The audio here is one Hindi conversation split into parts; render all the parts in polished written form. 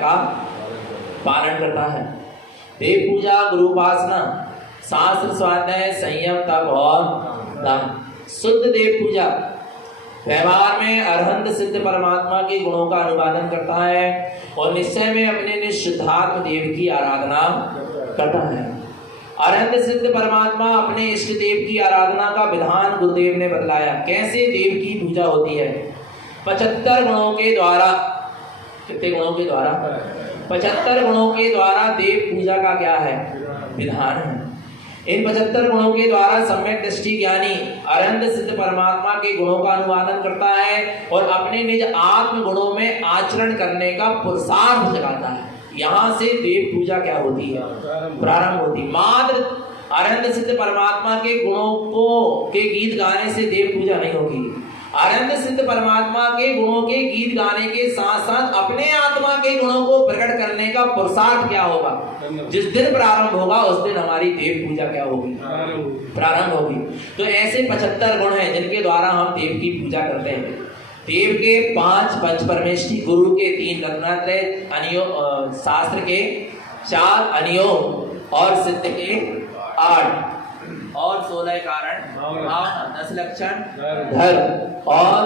का पालन करता है। देव पूजा, गुरु उपासना, शास्त्र, स्वाध्याय, संयम, तप और दान। शुद्ध देव पूजा व्यवहार में अरहंत सिद्ध परमात्मा के गुणों का अनुवादन करता है और निश्चय में अपने निःशुद्धात्म देव की आराधना करता है। अरहंत सिद्ध परमात्मा अपने इष्ट देव की आराधना का विधान गुरुदेव ने बतलाया। कैसे देव की पूजा होती है? 75 गुणों के द्वारा। कितने गुणों के द्वारा? 75 गुणों के द्वारा देव पूजा का क्या है? विधान है। इन 75 गुणों के द्वारा सम्यक दृष्टि ज्ञानी अरहंत सिद्ध परमात्मा के गुणों का अनुवादन करता है और अपने निज आत्म गुणों में आचरण करने का पुरुषार्थ जगाता है। यहाँ से देव पूजा क्या होती है? प्रारंभ होती। मात्र अरहंत सिद्ध परमात्मा के गुणों के गीत गाने से देव पूजा नहीं होगी। अरहंत सिद्ध परमात्मा के गुणों के गीत गाने के साथ साथ अपने आत्मा के गुणों को प्रकट करने का पुरुषार्थ क्या होगा? जिस दिन प्रारंभ होगा उस दिन हमारी देव पूजा क्या होगी? प्रारंभ होगी। तो ऐसे 75 गुण हैं जिनके द्वारा हम देव की पूजा करते हैं। देव के 5 पंचपरमेष्ठी, गुरु के 3 रत्नात्रय, शास्त्र के 4 अनियोग और सिद्ध के 8 और 16 कारण, 10 लक्षण, धर्म और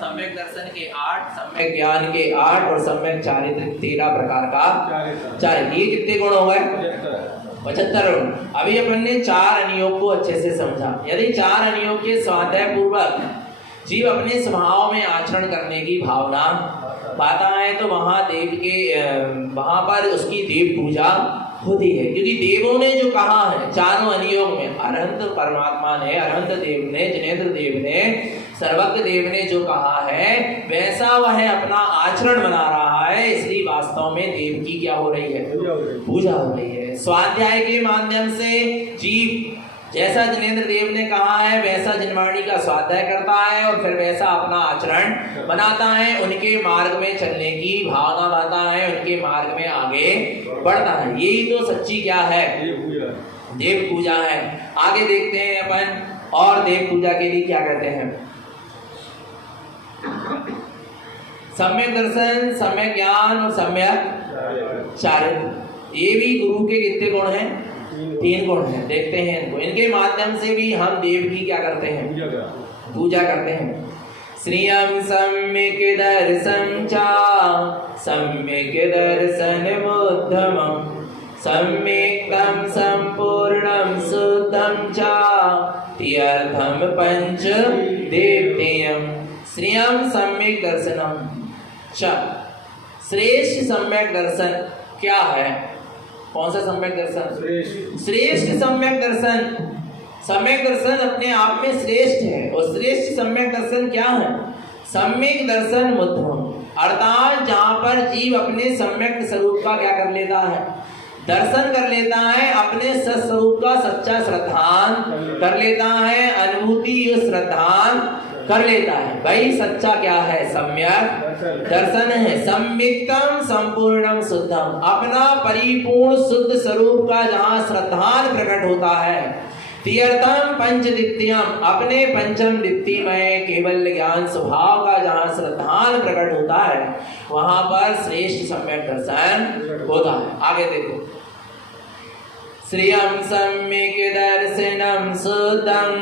सम्यक दर्शन के 8, सम्यक ज्ञान के 8 और सम्यक चारित्र्य 13 प्रकार का चारित्र। ये कितने गुण हो गए? 75 गुण। अभी अपन ने 4 अनियोग को अच्छे से समझा। यदि 4 अनियोग के स्वाध्याय पूर्वक जीव अपने स्वभाव में आचरण करने की भावना पाता है तो वहां पर उसकी देव पूजा होती है। क्योंकि देवों ने जो कहा है चारों अनियोग में, अरहंत परमात्मा ने, अरहंत देव ने, जिनेंद्र देव ने, सर्वज्ञ देव ने जो कहा है वैसा वह अपना आचरण बना रहा है। इसलिए वास्तव में देव की क्या हो रही है? पूजा हो रही है। स्वाध्याय के माध्यम से जीव जैसा जिनेंद्र देव ने कहा है वैसा जिनवाणी का स्वाध्याय करता है और फिर वैसा अपना आचरण बनाता है, उनके मार्ग में चलने की भावना लाता है, उनके मार्ग में आगे बढ़ता है। यही तो सच्ची क्या है? देव पूजा है। आगे देखते हैं अपन और देव पूजा के लिए क्या कहते हैं। सम्यक दर्शन, सम्यक ज्ञान और सम्यक चारित्र्य। ये भी गुरु के कितने गुण हैं? 3 गुण हैं। देखते हैं इनको। इनके माध्यम से भी हम देव की क्या करते हैं? पूजा करते हैं। श्रियं सम्यक दर्शन चा सम्यक दर्शन बुद्धमं सम्यक्तं संपूर्णं शुद्धं चा तीर्थं पंच देवतेयं। श्रियं सम्यक दर्शनम च। श्रेष्ठ सम्यक दर्शन क्या है? कौन सा सम्यक दर्शन? श्रेष्ठ सम्यक दर्शन। सम्यक दर्शन अपने आप में श्रेष्ठ है। और श्रेष्ठ सम्यक दर्शन क्या है? सम्यक दर्शन मुद्धम, अर्थात जहाँ पर जीव अपने सम्यक स्वरूप का क्या कर लेता है? दर्शन कर लेता है, अपने सत्स्वरूप का सच्चा श्रद्धान कर लेता है, अनुभूति श्रद्धान कर लेता है। भाई सच्चा क्या है? सम्यक दर्शन है। सम्यक्तम संपूर्णम शुद्धम, अपना परिपूर्ण शुद्ध स्वरूप का जहाँ श्रद्धान प्रकट होता है। तीर्थम पंचदीप्तियम, अपने पंचम दीप्तिमय केवल ज्ञान स्वभाव का जहाँ श्रद्धान प्रकट होता है वहां पर श्रेष्ठ सम्यक दर्शन होता है। आगे देखो। श्रियं सम्यक दर्शनं शुद्धं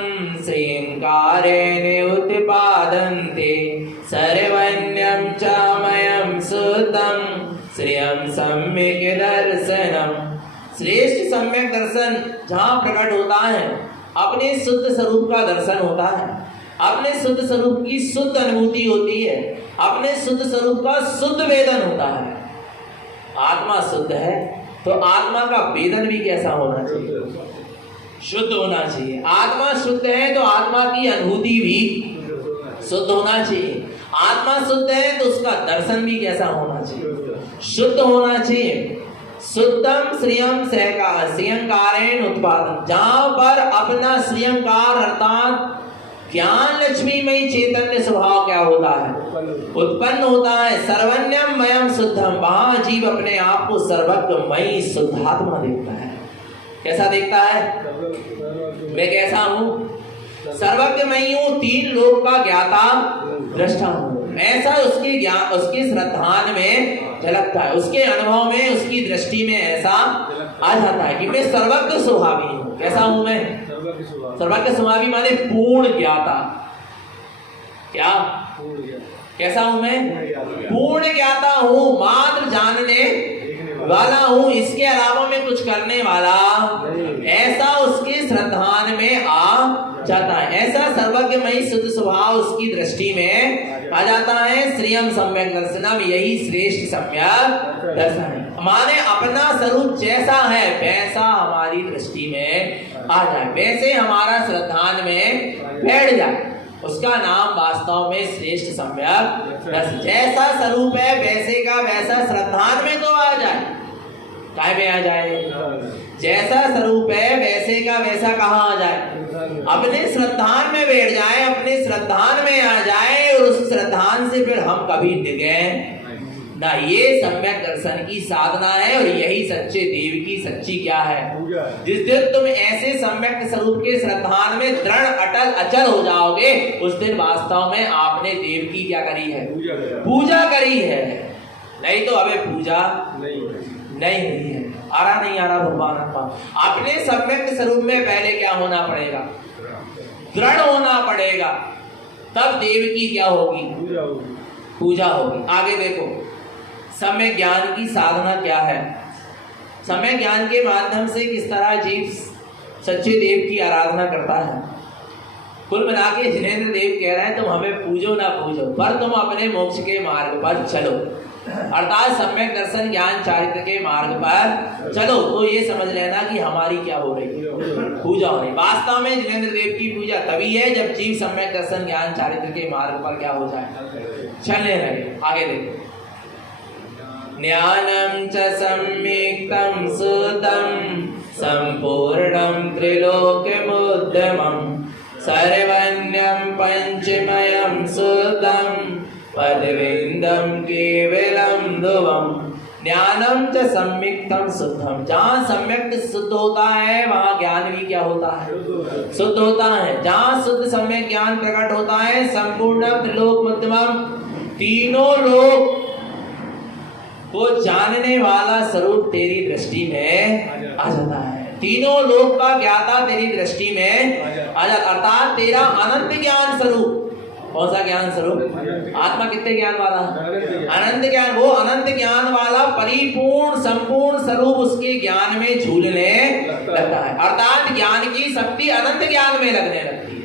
श्रींकारेण उत्पादन्ते सर्वज्ञं च मयं शुद्धं श्रियं सम्यक दर्शनम। श्रेष्ठ सम्यक दर्शन जहाँ प्रकट होता है अपने शुद्ध स्वरूप का दर्शन होता है, अपने शुद्ध स्वरूप की शुद्ध अनुभूति होती है, अपने शुद्ध स्वरूप का शुद्ध वेदन होता है। आत्मा शुद्ध है तो आत्मा का वेदन भी कैसा होना चाहिए? शुद्ध होना चाहिए। आत्मा शुद्ध है तो आत्मा की अनुभूति भी शुद्ध होना चाहिए। आत्मा शुद्ध है तो उसका दर्शन भी कैसा होना चाहिए? शुद्ध होना चाहिए। शुद्धम श्रियं श्रियंकारेण उत्पादन, जहां पर अपना श्रियंकार अर्थात ज्ञान लक्ष्मीमयी चैतन्य स्वभाव क्या होता है? उत्पन्न होता है। सर्वज्ञम मयम शुद्धम, वहां जीव अपने आप को सर्वज्ञमयी शुद्धात्मा देखता है। कैसा देखता है? मैं कैसा हूँ? सर्वज्ञमयी हूँ, 3 लोक का ज्ञाता दृष्टा हूँ। ऐसा उसके ज्ञान, उसके श्रद्धान में झलकता है, उसके अनुभव में, उसकी दृष्टि में ऐसा आ जाता है कि मैं सर्वज्ञ स्वभावी हूँ। कैसा हूं मैं? सर्वज्ञ स्वभावी माने पूर्ण ज्ञाता। क्या कैसा हूं मैं? पूर्ण ज्ञाता हूं, मात्र जानने वाला हूं, इसके अलावा मैं कुछ करने वाला, ऐसा उसके श्रद्धान में आ जाता है। ऐसा सर्वज्ञमयी शुद्ध स्वभाव उसकी दृष्टि में आ जाता है। श्रियम सम्यक दर्शनम, यही श्रेष्ठ सम्यक दर्शन है। माने अपना स्वरूप जैसा है वैसा हमारी दृष्टि में आ जाए, वैसे हमारा श्रद्धान में बैठ जाए, उसका नाम वास्तव में श्रेष्ठ सम्यक दर्शन। जैसा स्वरूप है वैसे का वैसा श्रद्धान में तो आ जाए। काय में आ जाए? जैसा स्वरूप है वैसे का वैसा कहाँ आ जाए? अपने श्रद्धान में बैठ जाए, अपने श्रद्धान में आ जाए, और उस श्रद्धान से फिर हम कभी डिगे ना। ये सम्यक दर्शन की साधना है, और यही सच्चे देव की सच्ची क्या है? जिस दिन तुम ऐसे सम्यक स्वरूप के श्रद्धान में दृढ़ अटल अचल हो जाओगे, उस दिन वास्तव में आपने देव की क्या करी है? पूजा करी है। नहीं तो अबे पूजा नहीं हुई है, आ रहा भगवान आपका। अपने सम्यक स्वरूप में पहले क्या होना पड़ेगा? दृढ़ होना पड़ेगा, तब देव की क्या होगी? पूजा होगी। आगे देखो सम्यक ज्ञान की साधना क्या है। सम्यक ज्ञान के माध्यम से किस तरह जीव सच्चे देव की आराधना करता है। कुल मिला के जिनेंद्र देव कह रहे हैं तुम हमें पूजो ना पूजो, पर तुम अपने मोक्ष के मार्ग पर चलो, अर्थात सम्यक दर्शन ज्ञान चारित्र के मार्ग पर चलो। तो ये समझ लेना कि हमारी क्या हो रही है? पूजा हो रही। वास्तव में जिनेंद्र देव की पूजा तभी है जब जीव सम्यक दर्शन ज्ञान चारित्र के मार्ग पर क्या हो जाए? चलने लगे। आगे देखो, ज्ञानम च सम्यक्तं सुतं संपूर्णं त्रिलोक्यमुद्यमं सर्वज्ञं पंचमयं सुतं पदविंदम केवलम ध्रुवम। ज्ञानम च सम्यक्तं शुद्धम, जहाँ सम्यक शुद्ध होता है वहाँ ज्ञान भी क्या होता है? शुद्ध होता है। जहाँ शुद्ध सम्यक ज्ञान प्रकट होता है, संपूर्ण त्रिलोक मध्यमम, तीनों लोक को जानने वाला स्वरूप तेरी दृष्टि में आ जाता है। तीनों लोक का ज्ञाता तेरी दृष्टि में आ जाता, अर्थात तेरा अनंत ज्ञान स्वरूप। कौन सा ज्ञान स्वरूप? आत्मा कितने ज्ञान वाला? अनंत ज्ञान। वो अनंत ज्ञान वाला परिपूर्ण संपूर्ण स्वरूप उसके ज्ञान में झूलने लगता है, अर्थात ज्ञान की शक्ति अनंत ज्ञान में लगने लगती है।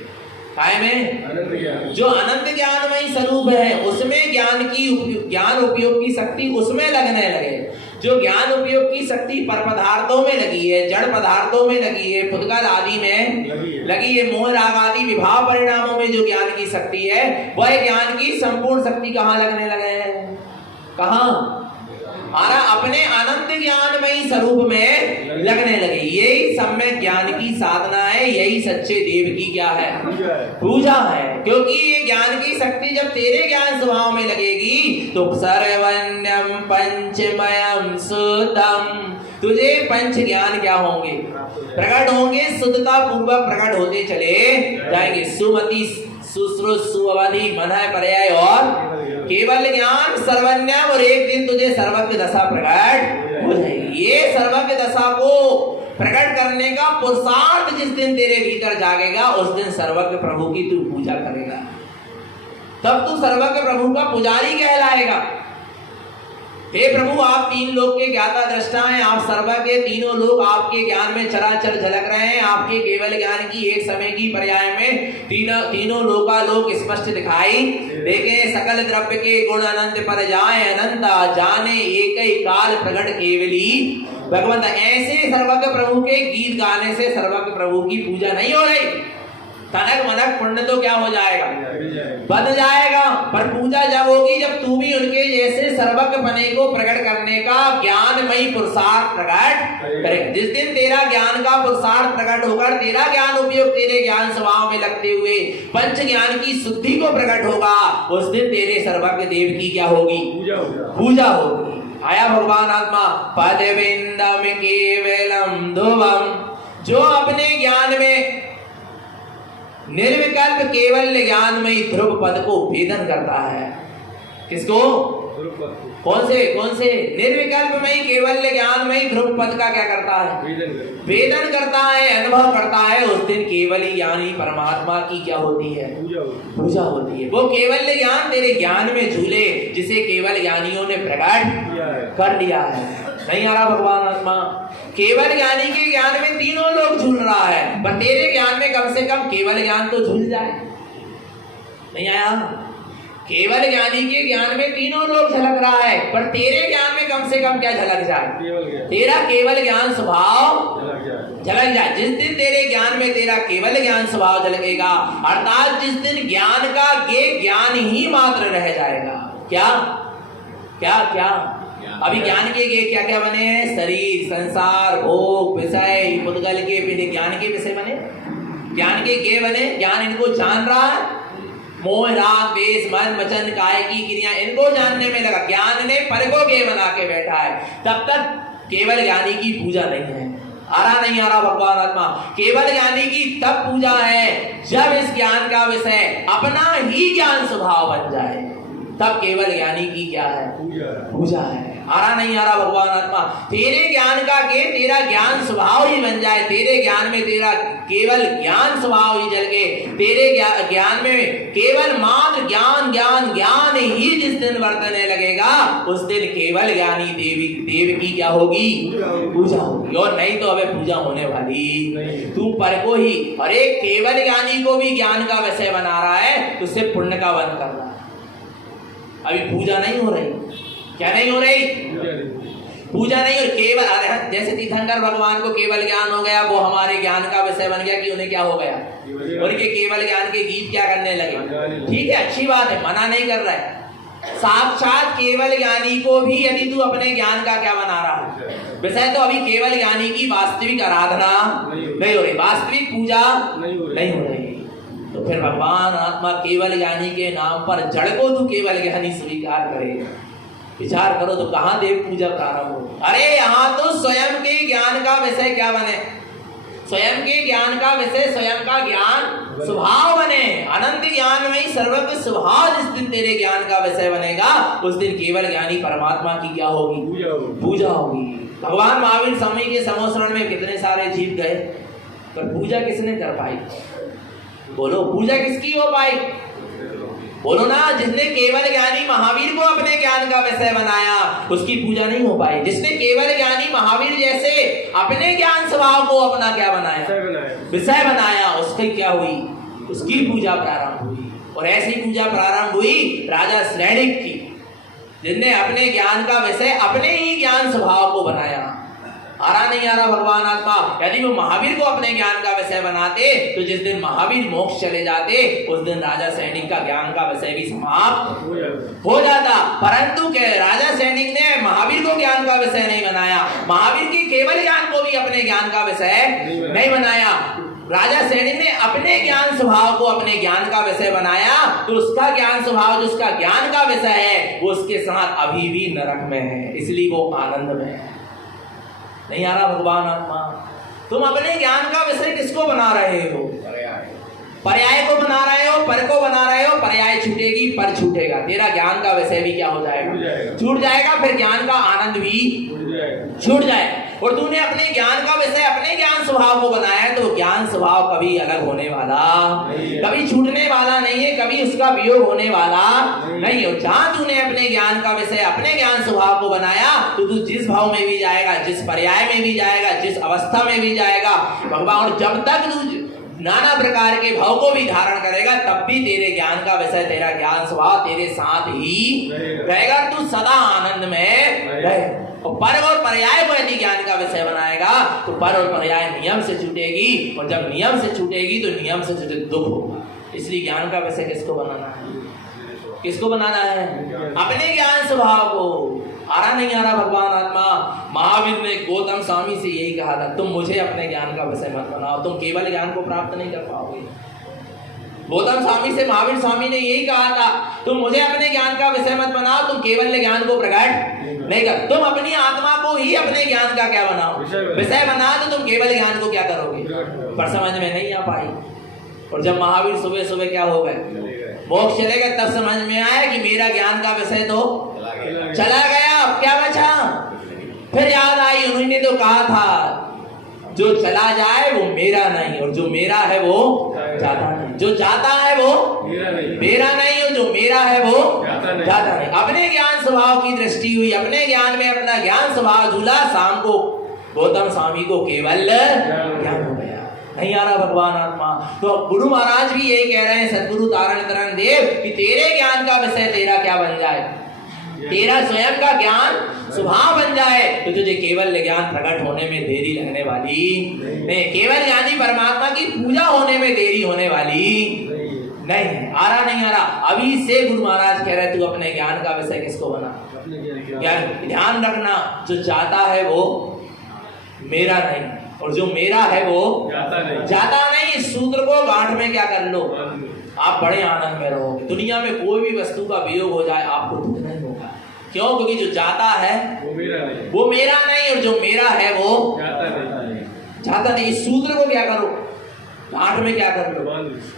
काय में? जो अनंत ज्ञानमय स्वरूप है उसमें ज्ञान उपयोग की शक्ति उसमें लगने लगे। जो ज्ञान उपयोग की शक्ति पर पदार्थों में लगी है, जड़ पदार्थों में लगी है, फुदगल आदि में लगी है, मोह राग आदि विभाव परिणामों में जो ज्ञान की शक्ति है, वह ज्ञान की संपूर्ण शक्ति कहाँ लगने लगे? कहाँ? अपने अनंत ज्ञानमयी स्वरूप में लगने लगे। यही सम्यक ज्ञान की साधना है, यही सच्चे देव की क्या है? पूजा है। क्योंकि ये ज्ञान की शक्ति जब तेरे ज्ञान स्वभाव में लगेगी तो सर्वज्ञम पंचमयम शुद्धम, तुझे पंच ज्ञान क्या होंगे? प्रकट होंगे, शुद्धता पूर्वक प्रकट होते चले जाएंगे। सुमति सुश्रुत सुअवधि मन है पर्याय और केवल ज्ञान सर्वज्ञम, और एक दिन तुझे सर्वज्ञ दशा प्रकट हो जाएगी। ये सर्वज्ञ दशा को प्रकट करने का पुरुषार्थ जिस दिन तेरे भीतर जागेगा उस दिन सर्वज्ञ प्रभु की तू पूजा करेगा, तब तू सर्वज्ञ प्रभु का पुजारी कहलाएगा। हे प्रभु, आप तीन लोक के ज्ञाता दृष्टा हैं, आप सर्वज्ञ, तीनों लोग आपके ज्ञान में चराचर झलक रहे हैं। आपके केवल ज्ञान की एक समय की पर्याय में तीनों लोकालोक स्पष्ट दिखाई देखे। सकल द्रव्य के गुण अनंत पर जाए, अनंता जाने एक ही काल प्रकट केवली भगवंत। ऐसे सर्वज्ञ प्रभु के गीत गाने से सर्वज्ञ प्रभु की पूजा नहीं हो रही। तनक मनक पुण्य तो क्या हो जाएगा? बन जाएगा। पर पूजा जब होगी जब तू भी उनके जैसे सर्वज्ञ पने को प्रकट करने का ज्ञानमयी पुरुषार्थ प्रकट करे। जिस दिन तेरा ज्ञान का पुरुषार्थ प्रकट होकर तेरा ज्ञान उपयोग तेरे ज्ञान स्वभाव में लगते हुए पंच ज्ञान की शुद्धि को प्रकट होगा, उस दिन तेरे सर्वज्ञ देव की क्या होगी? पूजा होगी। आया भगवान आत्मा पदविंदम केवलम ध्रुवम, जो अपने ज्ञान में निर्विकल्प केवल ज्ञान में ध्रुव पद को भेदन करता है। किसको? कौन से? निर्विकल्प में केवल ज्ञान में ध्रुव पद का क्या करता है? वेदन करता है, अनुभव करता है। उस दिन केवल ज्ञानी परमात्मा की क्या होती है? पूजा होती है। वो केवल ज्ञान तेरे ज्ञान में झूले, जिसे केवल ज्ञानियों ने प्रकट कर लिया है। नहीं आ रहा भगवान आत्मा? केवल ज्ञानी के ज्ञान में तीनों लोग झूल रहा है, पर तेरे ज्ञान में कम से कम केवल ज्ञान तो झूल जाए। नहीं आया? केवल ज्ञानी के ज्ञान में तीनों लोग झलक रहा है, पर तेरे ज्ञान में कम से कम क्या झलक जाए? तेरा केवल ज्ञान स्वभाव झलक जाए। जिस दिन तेरे ज्ञान में तेरा केवल ज्ञान स्वभाव झलकेगा, अर्थात जिस दिन ज्ञान का ज्ञान ही मात्र रह जाएगा। क्या क्या क्या? अभी ज्ञान के क्या क्या बने हैं? शरीर, संसार, भोग, विषय, पुद्गल के फिर ज्ञान के विषय बने। ज्ञान के बने? ज्ञान इनको जान रहा है, मोह, राग, द्वेष, मन, वचन, काय की क्रिया, इनको जानने में लगा। ज्ञान ने पर को के बना के बैठा है, तब तक केवल ज्ञानी की पूजा नहीं है। आ रहा नहीं आ रहा भगवान आत्मा? केवल ज्ञानी की तब पूजा है जब इस ज्ञान का विषय अपना ही ज्ञान स्वभाव बन जाए, तब केवल ज्ञानी की क्या है? पूजा है। आ रहा नहीं आ रहा भगवान आत्मा? तेरे ज्ञान का तेरा ज्ञान स्वभाव ही बन जाए, तेरे ज्ञान में तेरा केवल ज्ञान स्वभाव ही जल के, तेरे ज्ञान में केवल मात्र ज्ञान ज्ञान ज्ञान ही जिस दिन वर्तने लगेगा, उस दिन केवल ज्ञानी देव की क्या होगी? पूजा होगी। और नहीं तो अबे पूजा होने वाली तू पर को ही, और एक केवल ज्ञानी को भी ज्ञान का विषय बना रहा है, तो उससे पुण्य का वन कर रहा है। अभी पूजा नहीं हो रही। क्या नहीं हो रही? पूजा नहीं। और केवल जैसे तीर्थंकर भगवान को केवल ज्ञान हो गया, वो हमारे ज्ञान का विषय बन गया कि उन्हें क्या हो गया? उनके केवल ज्ञान के गीत क्या करने लगे। ठीक है, अच्छी बात है, मना नहीं कर रहा है। साक्षात केवल ज्ञानी को भी यदि तू अपने ज्ञान का क्या बना रहा है विषय, तो अभी केवल ज्ञानी की वास्तविक आराधना नहीं हो रही, वास्तविक पूजा नहीं हो रही। तो फिर भगवान आत्मा केवल ज्ञानी के नाम पर जड़ को तू केवल ज्ञानी स्वीकार करे। विचार करो तो कहां देव पूजा प्रारंभ हो? अरे यहाँ तो स्वयं के ज्ञान का विषय क्या बने? स्वयं के ज्ञान का विषय स्वयं का ज्ञान स्वभाव बने। अनंत ज्ञान में सर्वज्ञ स्वभाव जिस दिन तेरे ज्ञान का विषय बनेगा, उस दिन केवल ज्ञानी परमात्मा की क्या होगी? पूजा होगी। भगवान महावीर स्वामी के समोसरण में कितने सारे जीव गए, पर पूजा किसने कर पाई? बोलो, पूजा किसकी हो पाई? बोलो ना। जिसने केवल ज्ञानी महावीर को अपने ज्ञान का विषय बनाया, उसकी पूजा नहीं हो पाई। जिसने केवल ज्ञानी महावीर जैसे अपने ज्ञान स्वभाव को अपना क्या बनाया? विषय बनाया, उसकी क्या हुई? उसकी पूजा प्रारंभ हुई। और ऐसी पूजा प्रारंभ हुई राजा श्रेणिक की, जिसने अपने ज्ञान का विषय अपने ही ज्ञान स्वभाव को बनाया। आ रहा नहीं आ रहा भगवान आत्मा? यदि वो महावीर को अपने ज्ञान का विषय बनाते, तो जिस दिन महावीर मोक्ष चले जाते, उस दिन राजा सैनिक का ज्ञान का विषय भी समाप्त हो जाता। परंतु राजा सैनिक ने महावीर को ज्ञान का विषय नहीं बनाया, महावीर के केवल ज्ञान को भी अपने ज्ञान का विषय नहीं बनाया। राजा सैनिक ने अपने ज्ञान स्वभाव को अपने ज्ञान का विषय बनाया, तो उसका ज्ञान स्वभाव जो उसका ज्ञान का विषय है, वो उसके साथ अभी भी नरक में है, इसलिए वो आनंद में है। नहीं आ रहा भगवान आत्मा? तुम अपने ज्ञान का विषय किसको बना रहे हो? पर्याय को बना रहे हो, पर को बना रहे हो। पर्याय छूटेगी, पर छूटेगा, तेरा ज्ञान का विषय भी क्या हो जाएगा? छूट जाएगा। फिर ज्ञान का आनंद भी छूट जाए। और तूने अपने ज्ञान का विषय अपने ज्ञान स्वभाव को बनाया है, तो ज्ञान स्वभाव कभी अलग होने वाला, कभी छूटने वाला नहीं है, कभी उसका वियोग होने वाला नहीं है। जहां तूने अपने ज्ञान का विषय अपने ज्ञान स्वभाव को बनाया, तो तू जिस भाव में भी जाएगा, जिस पर्याय में भी जाएगा, जिस अवस्था में भी जाएगा भगवान, और जब तक तू नाना प्रकार के भाव को भी धारण करेगा, तब भी तेरे ज्ञान का विषय, तेरा ज्ञान स्वभाव तेरे साथ ही रहेगा। तू सदा आनंद में रहे। और पर और पर्याय को यदि ज्ञान का विषय बनाएगा, तो पर और पर्याय नियम से छूटेगी, और जब नियम से छूटेगी तो नियम से छूटे दुख होगा। इसलिए ज्ञान का विषय किसको बनाना है? किसको बनाना है? अपने ज्ञान स्वभाव को। आ रहा नहीं आ रहा भगवान आत्मा? महावीर ने गौतम स्वामी से यही कहा था, तुम मुझे अपने ज्ञान का विषय मत बनाओ, तुम केवल ज्ञान को प्राप्त नहीं कर पाओगे। गौतम स्वामी से महावीर स्वामी ने यही कहा था, तुम मुझे अपने ज्ञान का विषय मत बनाओ, तुम केवल ज्ञान को प्रकट नहीं कर, तुम अपनी आत्मा को ही अपने ज्ञान का क्या बनाओ? विषय बना, तो तुम केवल ज्ञान को क्या करोगे? पर समझ में नहीं आ पाई। और जब महावीर सुबह सुबह क्या हो गए? मोक्ष चले गए तब समझ में आया कि मेरा ज्ञान का विषय तो चला गया, अब क्या बचा। फिर याद आई उन्होंने तो कहा था जो चला जाए वो मेरा नहीं और जो मेरा है वो जाता नहीं, जो जाता है वो मेरा नहीं और जो मेरा है वो जाता नहीं। अपने ज्ञान स्वभाव की दृष्टि हुई, अपने ज्ञान में अपना ज्ञान स्वभाव झूला, शाम को गौतम स्वामी को केवल ज्ञान हो गया, नहीं आ रहा भगवान आत्मा। तो गुरु महाराज भी यही कह रहे हैं, सदगुरु तारण तरण देव, कि तेरे ज्ञान का विषय तेरा क्या बन जाए, तेरा स्वयं का ज्ञान स्वभाव बन जाए तो तुझे केवल ज्ञान प्रकट होने में देरी लगने वाली नहीं, केवल ज्ञानी परमात्मा की पूजा होने में देरी होने वाली नहीं। आ रहा नहीं आ रहा। अभी से गुरु महाराज कह रहे तू अपने ज्ञान का विषय किसको बना, ध्यान रखना जो जाता है वो मेरा नहीं और जो मेरा है वो जाता नहीं। इस सूत्र को गांठ में क्या कर लो, आप बड़े आनंद में रहोगे। दुनिया में कोई भी वस्तु का वियोग हो जाए आपको दुख नहीं होगा, क्यों? क्योंकि जो जाता है वो मेरा नहीं और जो मेरा है वो जाता नहीं। इस सूत्र को क्या करो, गांठ में क्या कर लो,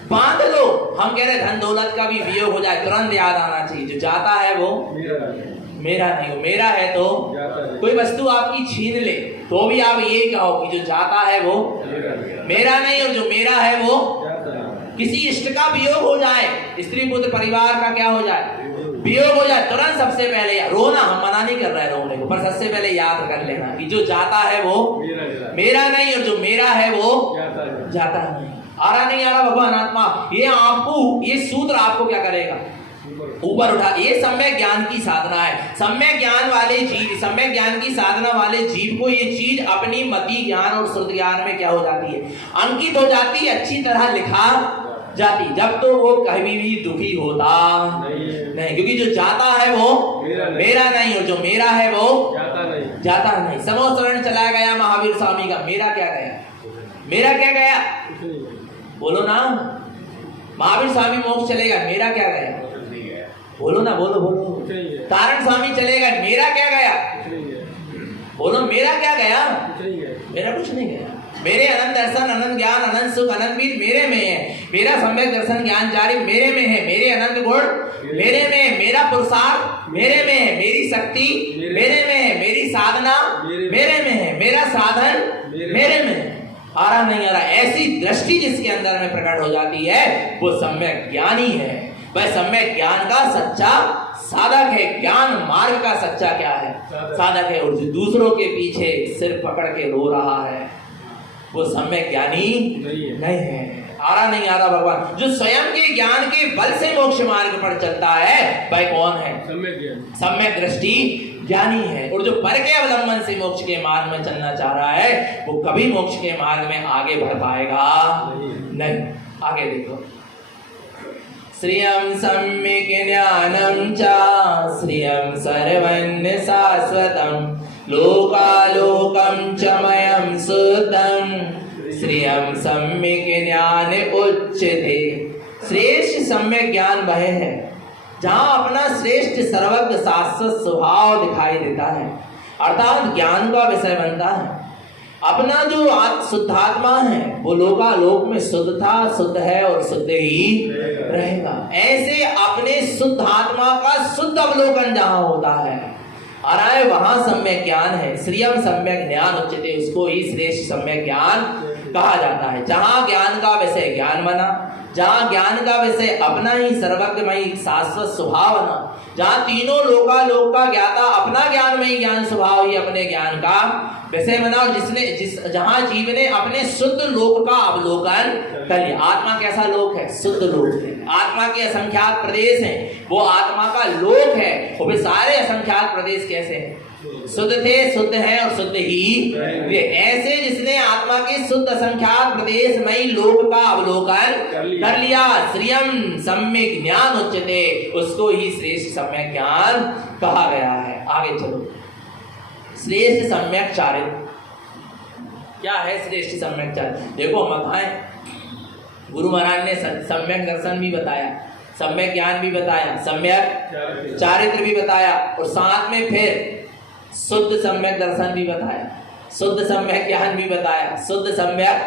बांध लो। हम कह रहे धन दौलत का भी वियोग हो जाए तुरंत याद आना चाहिए जो जाता है वो मेरा नहीं, मेरा है तो कोई वस्तु आपकी छीन ले तो भी आप यही कहो कि जो जाता है वो मेरा नहीं और जो मेरा है वो। किसी इष्ट का वियोग हो जाए, स्त्री पुत्र परिवार का क्या हो जाए, वियोग हो जाए, तुरंत सबसे पहले रोना, हम मना नहीं कर रहे हैं रोने को, पर सबसे पहले याद कर लेना कि जो जाता है वो मेरा नहीं और जो मेरा है वो जाता नहीं। आ रहा नहीं आ रहा भगवान आत्मा। ये आपको ये सूत्र आपको क्या करेगा, ऊपर उठा। ये सम्यक ज्ञान की साधना है। सम्यक ज्ञान वाले जीव, सम्यक ज्ञान की साधना वाले जीव को ये चीज अपनी मति ज्ञान और श्रुति ज्ञान में क्या हो जाती है, अंकित हो जाती है, अच्छी तरह लिखा जाती। जब तो वो कभी भी दुखी होता नहीं, क्योंकि जो जाता है वो मेरा नहीं और जो मेरा है वो जाता नहीं। समो शरण चला गया महावीर स्वामी का, मेरा क्या गया, मेरा क्या गया, बोलो ना। महावीर स्वामी मोक्ष चलेगा, मेरा क्या गया, बोलो ना, बोलो बोलो। तारण स्वामी चलेगा, मेरा क्या गया, बोलो मेरा क्या गया, मेरा कुछ नहीं गया। मेरे अनंत दर्शन, अनंत ज्ञान, अनंत सुख, अनंत वीर मेरे में है। मेरा सम्यक दर्शन ज्ञान जारी मेरे में है। मेरे अनंत गुण मेरे में है। मेरा पुरुषार्थ मेरे में है। मेरी शक्ति मेरे में है। मेरी साधना मेरे में है। मेरा साधन मेरे में है। आ रहा नहीं आ रहा। ऐसी दृष्टि जिसके अंदर में प्रकट हो जाती है वो सम्यक ज्ञानी है। वह सम्यक ज्ञान का सच्चा साधक है। ज्ञान मार्ग का सच्चा क्या है, साधक है। और जो दूसरों के पीछे सिर पकड़ के रो रहा है वो सम्यक ज्ञानी नहीं है। आ रहा नहीं आ रहा भगवान। जो स्वयं के ज्ञान के बल से मोक्ष मार्ग पर चलता है वह कौन है, सम्यक दृष्टि ज्ञानी है। और जो पर के अवलंबन से मोक्ष के मार्ग में चलना चाह रहा है वो कभी मोक्ष के मार्ग में आगे बढ़ पाएगा नहीं। आगे देखो, श्रियं सम्यक् ज्ञानं च श्रियं सर्वं शाश्वतं लोकालोकं च मयं सुतं श्रियं सम्यक् ज्ञान उच्यते। श्रेष्ठ सम्यक ज्ञान वह है जहाँ अपना श्रेष्ठ सर्वज्ञ शाश्वत स्वभाव दिखाई देता है, अर्थात ज्ञान का विषय बनता है। अपना जो शुद्धात्मा है वो लोकालोक में शुद्ध था, शुद्ध है और शुद्ध ही रहेगा। ऐसे अपने शुद्ध आत्मा का शुद्ध अवलोकन जहाँ होता है आ रहा है वहां सम्यक ज्ञान है। श्रियम सम्यक ज्ञान उच्यते, उसको ही श्रेष्ठ सम्यक ज्ञान कहा जाता है। जहाँ ज्ञान का विषय ज्ञान बना, जहाँ ज्ञान का विषय अपना ही सर्वज्ञमयी शाश्वत स्वभाव बना, जहाँ तीनों लोकालोक का ज्ञाता अपना ज्ञानमयी ज्ञान स्वभाव ही अपने ज्ञान का विषय बना, और जहाँ जीव ने अपने शुद्ध लोक का अवलोकन कर लिया। आत्मा कैसा लोक है, शुद्ध लोक है। आत्मा के असंख्यात प्रदेश हैं, वो आत्मा का लोक है। और वे सारे असंख्यात प्रदेश कैसे हैं, शुद्ध थे, शुद्ध है और शुद्ध ही वे। ऐसे जिसने आत्मा के शुद्ध असंख्यात प्रदेशमयी लोक का अवलोकन कर लिया, श्रियम सम्यक ज्ञान उच्यते, उसको ही श्रेष्ठ सम्यक ज्ञान कहा गया है। आगे चलो, श्रेष्ठ सम्यक चारित्र क्या है। श्रेष्ठ सम्यक चारित्र देखो, हम बताएं, गुरु महाराज ने सम्यक दर्शन भी बताया, सम्यक ज्ञान भी बताया, सम्यक चारित्र भी बताया, और साथ में फिर शुद्ध सम्यक दर्शन भी बताया। शुद्ध सम्यक ज्ञान भी बताया, शुद्ध सम्यक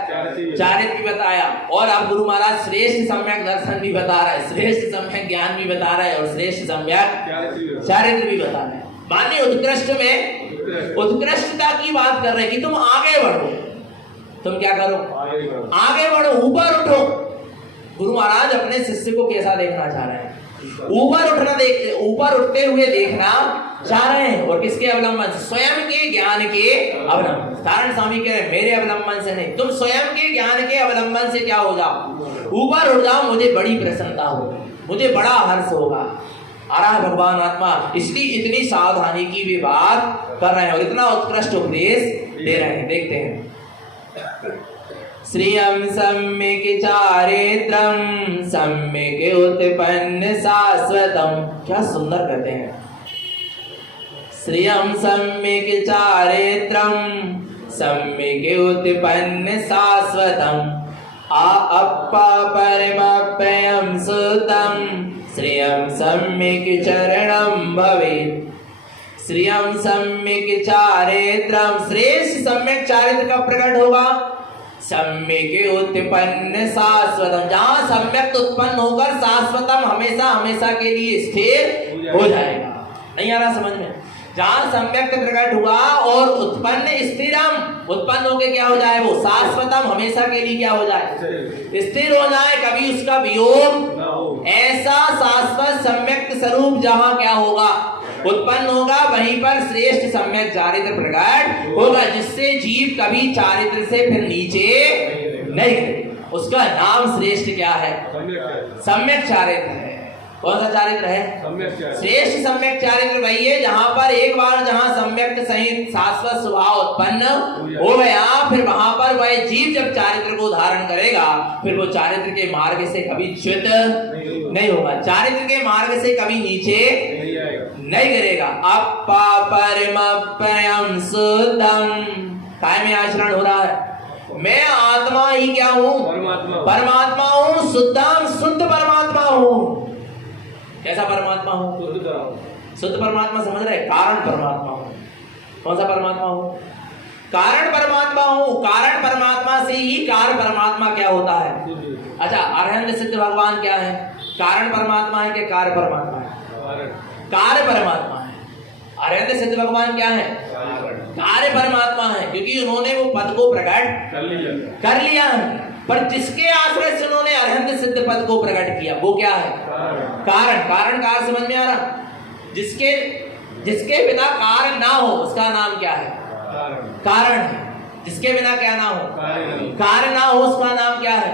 चारित्र भी बताया, और अब गुरु महाराज श्रेष्ठ सम्यक दर्शन भी बता रहा है, श्रेष्ठ सम्यक ज्ञान भी बता रहा है, और श्रेष्ठ सम्यक चारित्र भी बता रहे हैं। माने उत्कृष्ट में उत्कृष्टता की बात कर रहे हैं कि तुम आगे बढ़ो, तुम क्या करो, आगे बढ़ो, ऊपर उठो। गुरु महाराज अपने शिष्य को कैसा देखना चाह रहे हैं, ऊपर उठते हुए देखना चाह रहे हैं। और किसके अवलंबन से, स्वयं के ज्ञान के अवलंबन। नारायण स्वामी कह रहे हैं मेरे अवलंबन से नहीं, तुम स्वयं के ज्ञान के अवलंबन से क्या हो जाओ, ऊपर उठ जाओ, मुझे बड़ी प्रसन्नता होगी, मुझे बड़ा हर्ष होगा। आरा भगवान आत्मा इसलिए इतनी सावधानी की भी बात कर रहे हैं और इतना उत्कृष्ट उपदेश दे रहे हैं। देखते हैं, श्रियं सम्यक चारित्रं सम्यक उत्पन्न शाश्वतम। क्या सुंदर कहते हैं, श्रियं सम्यक चारित्रं सम्यक उत्पन्न शाश्वतम अपा परमप्ययं सुतम श्रियं सम्यक चरणं भवेत्। श्रियं सम्यक चारित्रं, श्रेष्ठ सम्यक चारित्र का प्रकट होगा, सम्यक उत्पन्न शाश्वतम, जहां सम्यक उत्पन्न होकर शाश्वतम हमेशा हमेशा के लिए स्थिर हो जाएगा। नहीं आ रहा समझ में, जहां सम्यक प्रकट हुआ और उत्पन्न स्थिरम, उत्पन्न होके क्या हो जाए, वो शाश्वतम हमेशा के लिए क्या हो जाए, स्थिर हो जाए, कभी उसका वियोग, ऐसा शाश्वत सम्यक स्वरूप जहां क्या होगा, उत्पन्न होगा, वहीं पर श्रेष्ठ सम्यक चारित्र प्रकट होगा, जिससे जीव कभी चारित्र से फिर नीचे नहीं गिरेगा। उसका नाम श्रेष्ठ क्या है, सम्यक चारित्र है। कौन सा चारित्र है, श्रेष्ठ सम्यक चारित्र वही है जहां पर एक बार जहां सम्यक सहित शाश्वत स्वभाव उत्पन्न हो गया, फिर वहां पर वह जीव जब चारित्र को धारण करेगा, फिर वो चारित्र के मार्ग से कभी च्युत नहीं होगा, चारित्र के मार्ग से कभी नीचे नहीं गिरेगा। अपा परमप्ययं सुतम, काय में आचरण हो रहा है, मैं आत्मा ही क्या हूँ, परमात्मा हूँ, शुद्धम शुद्ध परमात्मा हूँ। कैसा परमात्मा हूँ, शुद्ध परमात्मा, समझ रहे, कारण परमात्मा हूँ। कौन सा परमात्मा हूँ, कारण परमात्मा हूँ। कारण परमात्मा से ही कार्य परमात्मा क्या होता है। अच्छा, अरहंत सिद्ध भगवान क्या है, कारण परमात्मा है कि कार्य परमात्मा है, कार्य परमात्मा है। अरहंत सिद्ध भगवान क्या है, कार्य परमात्मा है, क्योंकि उन्होंने वो पद को प्रकट कर लिया है। पर जिसके आश्रय से उन्होंने अरहंत सिद्ध पद को प्रकट किया वो क्या है, कारण। कारण कार समझ में आ रहा, जिसके बिना कारण ना हो उसका नाम क्या है, कारण है। जिसके बिना क्या ना हो, कारण ना हो, उसका नाम क्या है,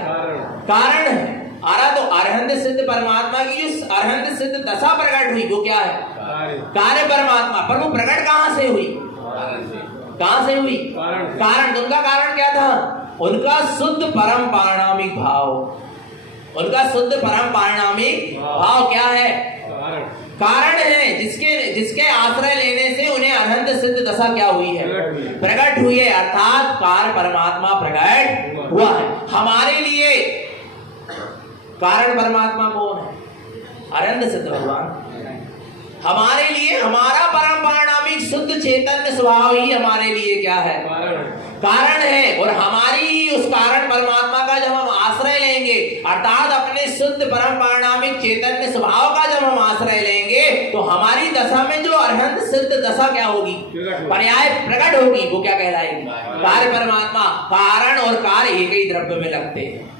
कारण है। आ रहा, तो अरहंत सिद्ध परमात्मा की जो अरहंत सिद्ध दशा प्रकट हुई वो क्या है, कार्य परमात्मा। पर वो प्रकट कहां से हुई, कहां से हुई, कारण। उनका कारण क्या था, उनका शुद्ध परम पारणामिक भाव। उनका शुद्ध परम पारणामिक भाव क्या है, कारण है, जिसके आश्रय लेने से उन्हें अरहंत सिद्ध दशा क्या हुई है, प्रकट हुई है, अर्थात कार्य परमात्मा प्रकट हुआ है। हमारे लिए कारण परमात्मा कौन है, अरहंत सिद्ध भगवान। हमारे लिए हमारा परम पारणामिक शुद्ध चैतन्य स्वभाव ही हमारे लिए क्या है, कारण है। और हमारी ही उस कारण परमात्मा का जब हम आश्रय लेंगे, अर्थात अपने शुद्ध परम पारणामिक चैतन्य स्वभाव का जब हम आश्रय लेंगे, तो हमारी दशा में जो अरहंत सिद्ध दशा क्या होगी, पर्याय प्रकट होगी, वो क्या कहलाएगी, कार्य परमात्मा। कारण और कार्य एक ही द्रव्य में लगते हैं,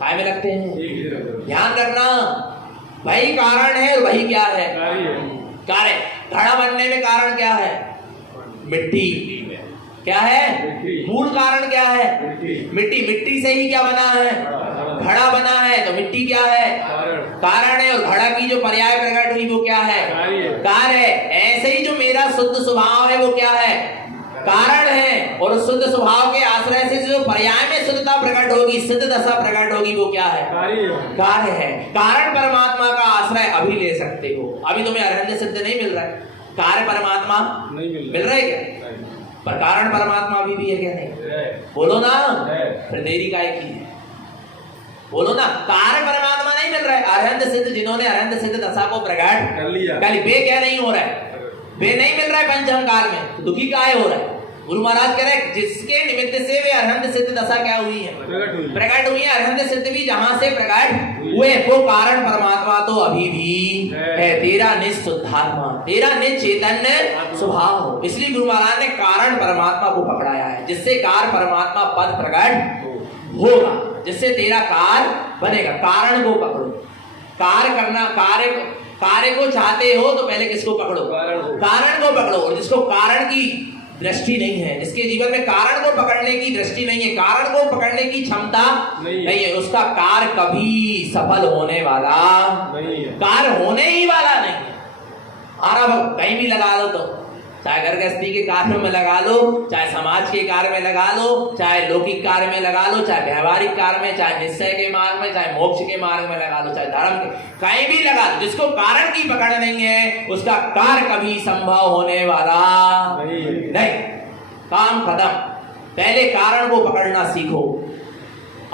काय में लगते हैं, ध्यान रखना। वही कारण है और वही क्या है, कार्य। घड़ा बनने में कारण क्या है, मिट्टी। क्या है, मूल कारण क्या है, मिट्टी। मिट्टी से ही क्या बना है, घड़ा बना है, तो मिट्टी क्या है, कारण है। और घड़ा की जो पर्याय प्रकट हुई वो क्या है, कार्य है। ऐसे ही जो मेरा शुद्ध स्वभाव है वो क्या है, कारण है। और शुद्ध स्वभाव के आश्रय से जो पर्याय में शुद्धता प्रकट होगी, सिद्ध दशा प्रकट होगी, वो क्या है, कार्य है। कारण परमात्मा का आश्रय अभी ले सकते हो, अभी तुम्हें अरहंत सिद्ध नहीं मिल रहा है, कार्य परमात्मा मिल रहा है क्या, पर कारण परमात्मा अभी भी है क्या, नहीं, बोलो ना, फिर देरी काहे की है, बोलो ना। कार्य परमात्मा नहीं मिल रहा है, अरहंत सिद्ध, जिन्होंने अरहंत सिद्ध दशा को प्रकट कर लिया, वे क्या नहीं हो रहा है, वे नहीं मिल रहा है पंचम काल में, तो दुखी काहे हो रहा है? गुरु महाराज कह रहे हैं जिसके निमित्त से वे अरहंत सिद्ध दशा क्या हुई है, प्रकट हुई है। अरहंत सिद्ध भी जहां से प्रकट हुए वो कारण परमात्मा तो अभी भी है, तेरा निःशुद्धात्मा, तेरा निश्चैतन्य स्वभाव। इसलिए गुरु महाराज ने कारण परमात्मा को पकड़ाया है, जिससे कार परमात्मा पद प्रकट होगा, जिससे तेरा कार बनेगा। कारण को पकड़ो, कार्य करना, कार्य को चाहते हो तो पहले किसको पकड़ो? कारण को पकड़ो। और जिसको कारण की दृष्टि नहीं है, जिसके जीवन में कारण को पकड़ने की दृष्टि नहीं है, कारण को पकड़ने की क्षमता नहीं है, उसका कार्य कभी सफल होने वाला नहीं है, कार्य होने ही वाला नहीं है। कहीं भी लगा लो, तो चाहे घर गृहस्थी के कार्य में लगा लो, चाहे समाज के कार्य में लगा लो, चाहे लौकिक कार्य में लगा लो, चाहे व्यवहारिक कार्य में, चाहे निश्चय के मार्ग में, चाहे मोक्ष के मार्ग में लगा लो, चाहे धर्म के, कहीं भी लगा लो। जिसको कारण की पकड़ नहीं है उसका कार्य कभी संभव होने वाला नहीं। काम खत्म। पहले कारण को पकड़ना सीखो,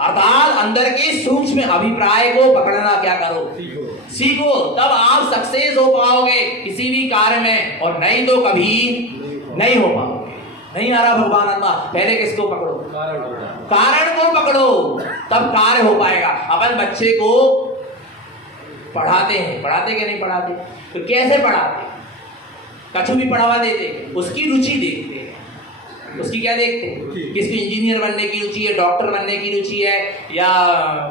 अर्थात अंदर के सूक्ष्म अभिप्राय को पकड़ना क्या करो? सीखो, तब आप सक्सेस हो पाओगे किसी भी कार्य में, और नहीं तो कभी नहीं हो पाओगे। नहीं आ रहा भगवान आत्मा? पहले किसको पकड़ो? कारण को पकड़ो, तब कार्य हो पाएगा। अपन बच्चे को पढ़ाते हैं, पढ़ाते कि नहीं पढ़ाते? तो कैसे पढ़ाते? कछु भी पढ़ावा देते, उसकी रुचि देखते हैं। उसकी क्या देखते हैं? किसको इंजीनियर बनने की रुचि है, डॉक्टर बनने की रुचि है, या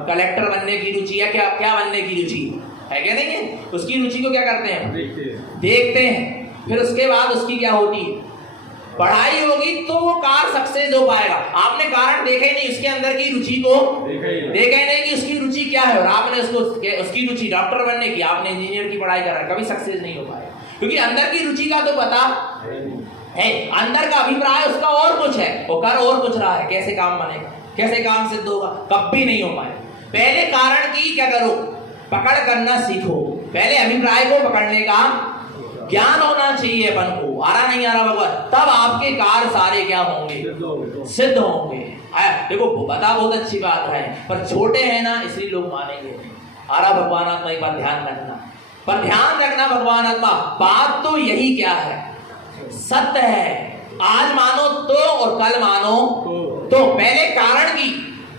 कलेक्टर बनने की रुचि है, क्या क्या बनने की रुचि है क्या नहीं है? उसकी रुचि को क्या करते हैं? देखते हैं। फिर उसके बाद उसकी क्या होती है? पढ़ाई होगी, तो वो कार सक्सेस हो पाएगा। आपने कारण देखा ही नहीं, उसके अंदर की रुचि को देखा ही नहीं कि उसकी रुचि क्या है, और आपने उसकी रुचि डॉक्टर बनने की, आपने इंजीनियर की पढ़ाई करा, कभी सक्सेस नहीं हो पाएगा। क्योंकि अंदर की रुचि का तो पता है, अंदर का अभिप्राय उसका और कुछ है, वो कर और कुछ रहा है। कैसे काम बनेगा, कैसे काम सिद्ध होगा? कभी नहीं हो पाएगा। पहले कारण की क्या करो? पकड़ करना सीखो। पहले अभिप्राय को पकड़ने का ज्ञान होना चाहिए अपन को। आ रहा नहीं आ रहा भगवान? तब आपके कार्य सारे क्या होंगे? सिद्ध होंगे। देखो बता बहुत अच्छी बात है, पर छोटे हैं ना, इसलिए लोग मानेंगे। आ रहा भगवान आत्मा? एक बात ध्यान रखना, पर ध्यान रखना भगवान आत्मा, बात तो यही क्या है? सत्य है। आज मानो तो और कल मानो तो। पहले कारण की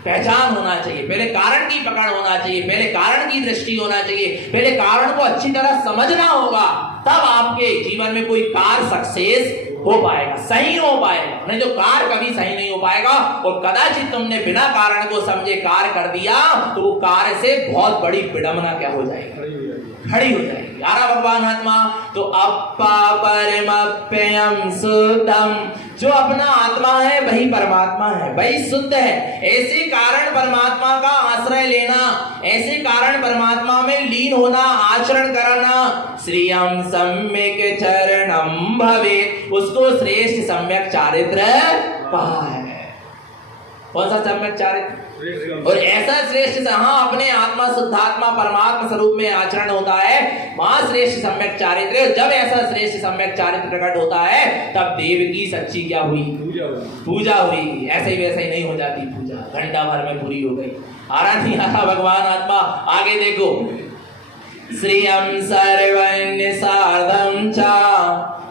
पहचान होना चाहिए, पहले कारण की पकड़ होना चाहिए, पहले कारण की दृष्टि होना चाहिए, पहले कारण को अच्छी तरह समझना होगा, तब आपके जीवन में कोई कार्य सक्सेस हो पाएगा, सही हो पाएगा। नहीं तो कार्य कभी सही नहीं हो पाएगा। और कदाचित तुमने बिना कारण को समझे कार्य कर दिया तो वो कार्य से बहुत बड़ी विडंबना क्या हो जाएगी? खड़ी हो जाएगी। यारा भगवान आत्मा तो अपा परमप्ययम शुद्धम, जो अपना आत्मा है वही परमात्मा है, वही शुद्ध है। ऐसे कारण परमात्मा का आश्रय लेना, ऐसे कारण परमात्मा में लीन होना, आचरण करना, श्रियम सम्यक चरणम भवेत्, उसको श्रेष्ठ सम्यक चारित्र कहा है। कौन सा सम्यक चारित्र? और ऐसा श्रेष्ठ जहां अपने आत्मा शुद्धात्मा परमात्मा स्वरूप में आचरण होता है, वहां श्रेष्ठ सम्यक चारित्र। जब ऐसा श्रेष्ठ सम्यक चारित्र प्रकट होता है, तब देव की सच्ची क्या हुई? पूजा हुई। ऐसे ही वैसे ही नहीं हो जाती पूजा, घंटा भर में पूरी हो गई। आ रहा नहीं आ रहा भगवान आत्मा? आगे देखो, श्रियम सर्वन्य सार्धम चा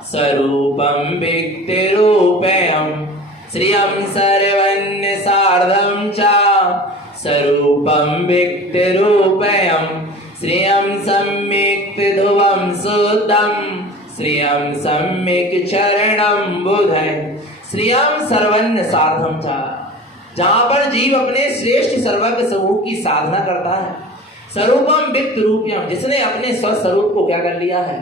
स्वरूपम व्यक्ति रूपयम, श्रियम सर्वन्य सार्धम चा स्वरूपम व्यक्ति रूपयम, श्रियम सम्यक् ध्रुवम शुद्धम, श्रियम सम्यक् चरणम बुधय। श्रियम सर्वन्य सार्धम चा, जहां पर जीव अपने श्रेष्ठ सर्वज्ञ स्वरूप की साधना करता है। स्वरूपम व्यक्ति रूपयम, जिसने अपने स्वस्वरूप को क्या कर लिया है?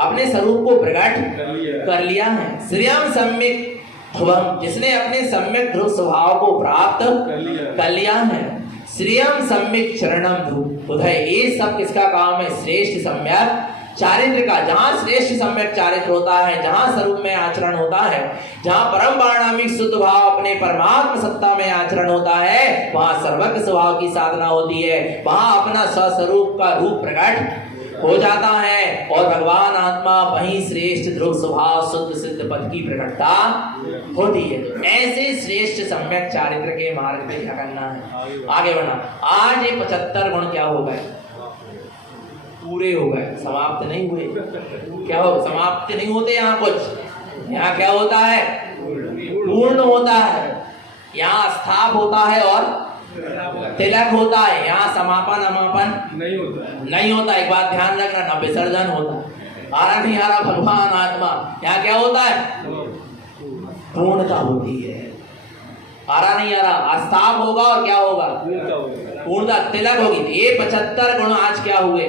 अपने स्वरूप को प्रकट कर लिया है। श्रियम सम्यक् ध्रुवम, जिसने अपने सम्यक ध्रुव स्वभाव को प्राप्त कर लिया है। श्रियम सम्यक चरणम ध्रुव उदय, ये सब किसका काम है? श्रेष्ठ सम्यक चारित्र का। जहां श्रेष्ठ सम्यक चारित्र होता है, जहां स्वरूप में आचरण होता है, जहां परम पारमार्थिक शुद्ध भाव अपने परमात्मा सत्ता में आचरण होता है, वहां सर्वज्ञ स्वभाव की साधना होती है, वहां अपना स्वस्वरूप का रूप प्रकट हो जाता है, और भगवान आत्मा वही श्रेष्ठ ध्रुव स्वभाव शुद्ध सिद्ध पद की प्रकटता होती है। ऐसे श्रेष्ठ सम्यक चारित्र के मार्ग में क्या करना है? आगे बढ़ना। आज ये 75 गुण क्या हो गए? पूरे हो गए, समाप्त नहीं हुए। क्या हो, समाप्त नहीं होते यहाँ कुछ, यहाँ क्या होता है, पूर्ण होता है। यहाँ स्थाप होता है और तिलक होता है, यहाँ समापन अमापन नहीं होता। एक बात ध्यान रखना, न विसर्जन होता है। आ रहा नहीं आ रहा भगवान आत्मा, यहाँ क्या होता है, पूर्णता होती है। आ रहा नहीं आ रहा, स्थाप होगा और क्या होगा, पूर्णता, तिलक होगी। ये 75 गुण आज क्या हुए,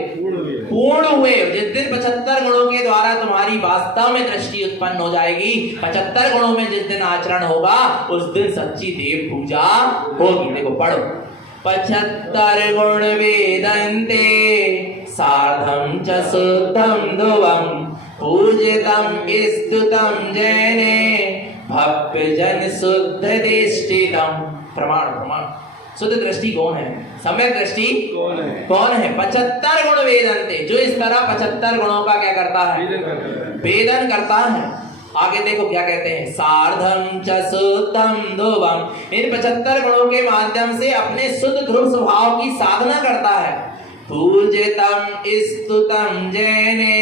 पूर्ण हुए। जिस दिन 75 गुणों के द्वारा तुम्हारी वास्तव में दृष्टि उत्पन्न हो जाएगी, 75 गुणों में जिस दिन आचरण होगा, उस दिन सच्ची देव पूजा होगी। देखो पढ़ो, 75 गुण वेदन्ते सार्धं च शुद्धं ध्रुवं पूजितं स्तुतं जैने भव्य जन शुद्ध दृष्टितम। प्रमाण प्रमाण, शुद्ध दृष्टि कौन है, सम्यक दृष्टि कौन है? 75 गुण वेदन्ते, जो इस तरह 75 गुणों का क्या करता है, वेदन करता है। आगे देखो क्या कहते हैं, सार्धं च शुद्धं ध्रुवं, इन 75 गुणों के माध्यम से अपने शुद्ध ध्रुव स्वभाव की साधना करता है। पूजितम स्तुतम जैने,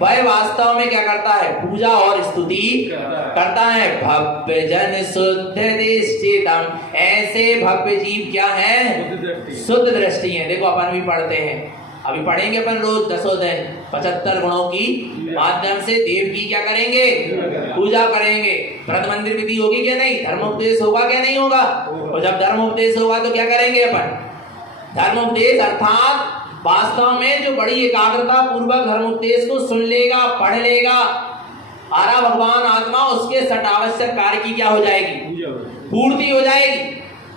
वह वास्तव में क्या करता है, पूजा और स्तुति करता है। भव्य जन शुद्ध दृष्टितम, ऐसे भव्य जीव क्या है, शुद्ध दृष्टि है। देखो अपन भी पढ़ते हैं, अभी पढ़ेंगे अपन रोज 10 दिन, 75 गुणों की माध्यम से देव की क्या करेंगे, पूजा करेंगे। व्रत मंदिर विधि होगी क्या नहीं, धर्मोपदेश होगा क्या नहीं होगा। और जब धर्मोपदेश होगा तो क्या करेंगे अपन, धर्मोपदेश अर्थात वास्तव में जो बड़ी एकाग्रता पूर्वक धर्मोपदेश को सुन लेगा, पढ़ लेगा, आरा भगवान आत्मा, उसके सट आवश्यक कार्य की क्या हो जाएगी, पूर्ति हो जाएगी।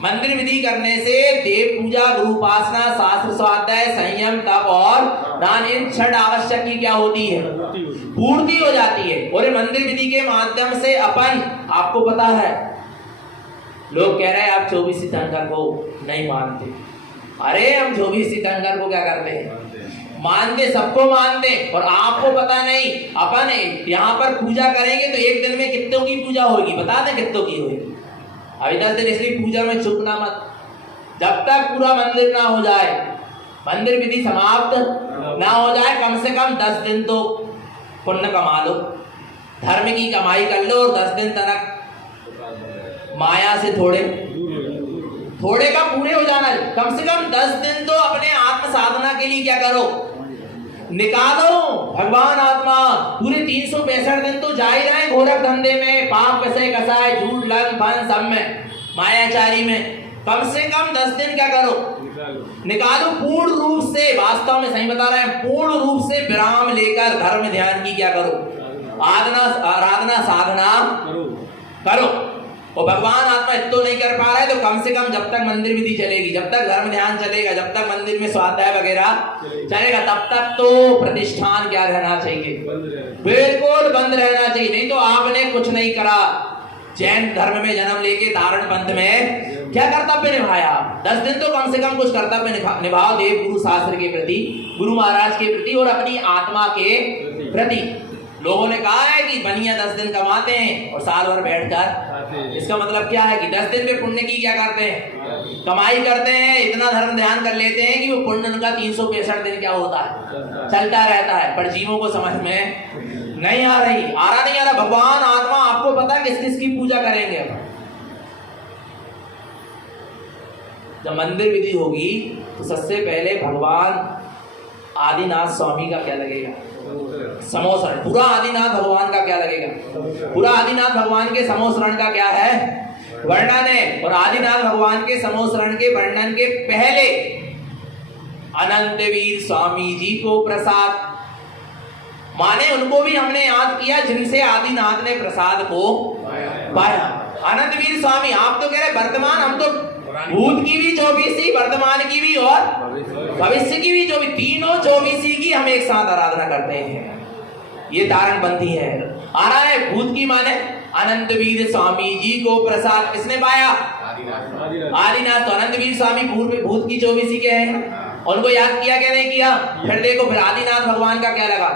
मंदिर विधि करने से देव पूजा, गुरु उपासना, शास्त्र स्वाध्याय, संयम, तप और दान, इन 6 आवश्यक की क्या होती है, पूर्ति हो जाती है। और मंदिर विधि के माध्यम से अपन, आपको पता है लोग कह रहे हैं आप 24 तीर्थंकर को नहीं मानते। अरे हम 24 तीर्थंकर को क्या करते हैं, मानते, सबको मानते, और आपको पता नहीं। अपन यहाँ पर पूजा करेंगे तो एक दिन में कितनों की पूजा होगी, बता दें कितनों की होगी। अभी 10 दिन, इसलिए पूजा में चूकना मत, जब तक पूरा मंदिर ना हो जाए, मंदिर विधि समाप्त ना हो जाए, कम से कम 10 दिन तो पुण्य कमा लो, धर्म की कमाई कर लो, और 10 दिन तक माया से थोड़े का पूरे हो जाना। कम से कम 10 दिन तो अपने आत्म साधना के लिए क्या करो, निकालो। भगवान आत्मा पूरे 365 दिन तो जा ही रहे हैं घोरक धंधे में, पाप कसे कसाए, झूठ लंग फन सब में, मायाचारी में। कम से कम 10 दिन क्या करो, निकालो पूर्ण रूप से। वास्तव में सही बता रहे हैं, पूर्ण रूप से विराम लेकर धर्म ध्यान की क्या करो, आराधना साधना करो। और भगवान आत्मा इतना नहीं कर पा रहा है तो कम से कम जब तक मंदिर विधि चलेगी, जब तक धर्म ध्यान चलेगा, जब तक मंदिर में स्वाध्याय वगैरह चलेगा, तब तक तो प्रतिष्ठान क्या रहना चाहिए, बिल्कुल बंद रहना चाहिए। नहीं तो आपने कुछ नहीं करा, जैन धर्म में जन्म लेके तारण पंथ में क्या कर्तव्य निभाया, 10 दिन तो कम से कम कुछ कर्तव्य निभाओ, देव गुरु शास्त्र के प्रति, गुरु महाराज के प्रति और अपनी आत्मा के प्रति। लोगों ने कहा है कि बनिया 10 दिन कमाते हैं और साल भर बैठकर, इसका मतलब क्या है कि 10 दिन में पुण्य की क्या करते हैं, कमाई करते हैं, इतना धर्म ध्यान कर लेते हैं कि वो पुण्य उनका 365 दिन क्या होता है, चलता रहता है। पर जीवों को समझ में नहीं आ रही, आ रहा नहीं आ रहा। भगवान आत्मा आपको पता है किस किस की पूजा करेंगे। जब मंदिर विधि होगी तो सबसे पहले भगवान आदिनाथ स्वामी का क्या लगेगा, समोसरण। पूरा आदिनाथ भगवान का क्या लगेगा, पूरा आदिनाथ भगवान के समोसरण का क्या है, वर्णन है। और आदिनाथ भगवान के समोसरण के वर्णन के पहले अनंतवीर स्वामी जी को प्रसाद, माने उनको भी हमने याद किया जिनसे आदिनाथ ने प्रसाद को पाया। अनंतवीर स्वामी, आप तो कह रहे वर्तमान, हम तो भूत की भी 24, वर्तमान की भी और भविष्य की भी 24, तीनों 24 की हम एक साथ आराधना करते हैं। ये तारण बंधी है। आ रहा है भूत की माने अनंतवीर स्वामी जी को प्रसाद किसने पाया, आदिनाथ। तो अनंतवीर स्वामी भूत की 24 के हैं, उनको याद किया क्या नहीं किया। फिर देखो फिर आदिनाथ भगवान का क्या लगा,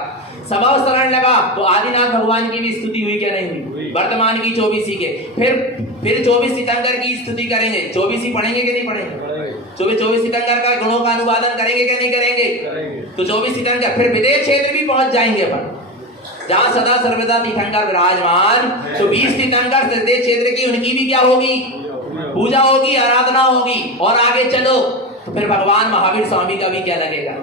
समव शरण लगा, तो आदिनाथ भगवान की भी स्तुति हुई क्या नहीं हुई, वर्तमान की 24 के। फिर 24 तीर्थंकर की स्तुति करेंगे, 24 पढ़ेंगे कि नहीं पढ़ेंगे, 24 तीर्थंकर का गुणों का अनुवादन करेंगे क्या नहीं करेंगे? तो 24 तीर्थंकर, फिर विदेश क्षेत्र भी पहुंच जाएंगे अपन, जहां सदा सर्वदा तीर्थंकर विराजमान। तो 20 तीर्थंकर विदेश क्षेत्र की, उनकी भी क्या होगी? पूजा होगी, आराधना होगी। और आगे चलो तो फिर भगवान महावीर स्वामी का भी क्या लगेगा?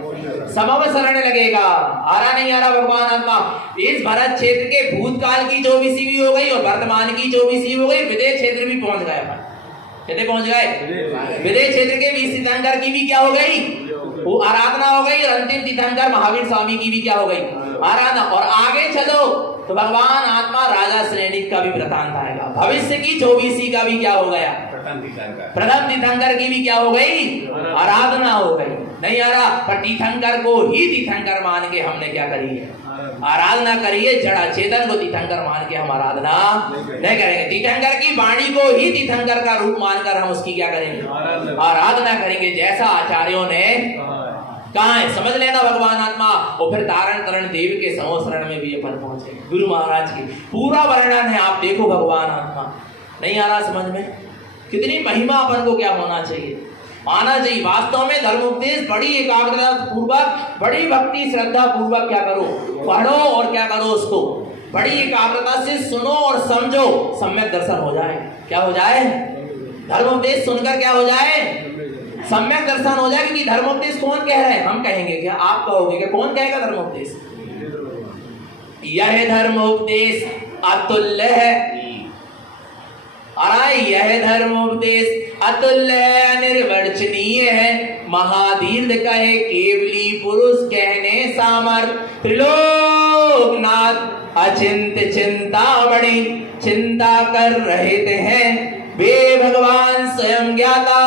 समव शरण लगेगा। आ रहा नहीं आ रहा भगवान आत्मा? इस भरत क्षेत्र के भूतकाल की 24वीं भी हो गई और वर्तमान की 24वीं हो गई, विदेश क्षेत्र भी पहुंच गए अपन। कितने पहुंच गए? विदेश क्षेत्र के 20 तीर्थंकर की भी क्या हो गई? वो आराधना हो गई। और अंतिम तीर्थंकर महावीर स्वामी की भी क्या हो गई? आराधना। और आगे चलो तो भगवान आत्मा राजा श्रेणी का भी वृतांत आएगा। भविष्य की 24वीं का भी क्या हो गया? प्रथम तीर्थंकर की भी क्या हो गई? आराधना हो गई। नहीं आ रहा? पर तीर्थंकर को ही तीर्थंकर मान के हमने क्या करी है? आराधना करिए। जड़ा चेतन को तीर्थंकर मान के हम आराधना नहीं करेंगे। तीर्थंकर की वाणी को ही तीर्थंकर का रूप मानकर हम उसकी क्या करेंगे? आराधना करेंगे, जैसा आचार्यों ने कहा है। समझ लेना भगवान आत्मा। और फिर तारण तरण देव के समोसरण में भी अपन पहुंचे। गुरु महाराज की पूरा वर्णन है, आप देखो भगवान आत्मा। नहीं आ रहा समझ में? कितनी महिमा अपन को क्या होना चाहिए, आना चाहिए। वास्तव में धर्म उपदेश बड़ी एकाग्रता पूर्वक, बड़ी भक्ति श्रद्धा पूर्वक क्या करो, पढ़ो और क्या करो, उसको बड़ी एकाग्रता से सुनो और समझो, सम्यक दर्शन हो जाए। क्या हो जाए? धर्म उपदेश सुनकर क्या हो जाए? सम्यक दर्शन हो जाए। क्योंकि धर्म उपदेश कौन कह रहे हैं? हम कहेंगे क्या? आप कहोगे क्या? कौन कहेगा धर्म उपदेश? यह धर्म उपदेश अतुल्य है। यह धर्म उपदेश अतुल्य है, अनिर्वचनीय है। महाधीर्थ कहे केवली पुरुष कहने सामर्थ। त्रिलोकनाथ अचिंत चिंतामणि चिंता कर रहे हैं। वे भगवान स्वयं ज्ञाता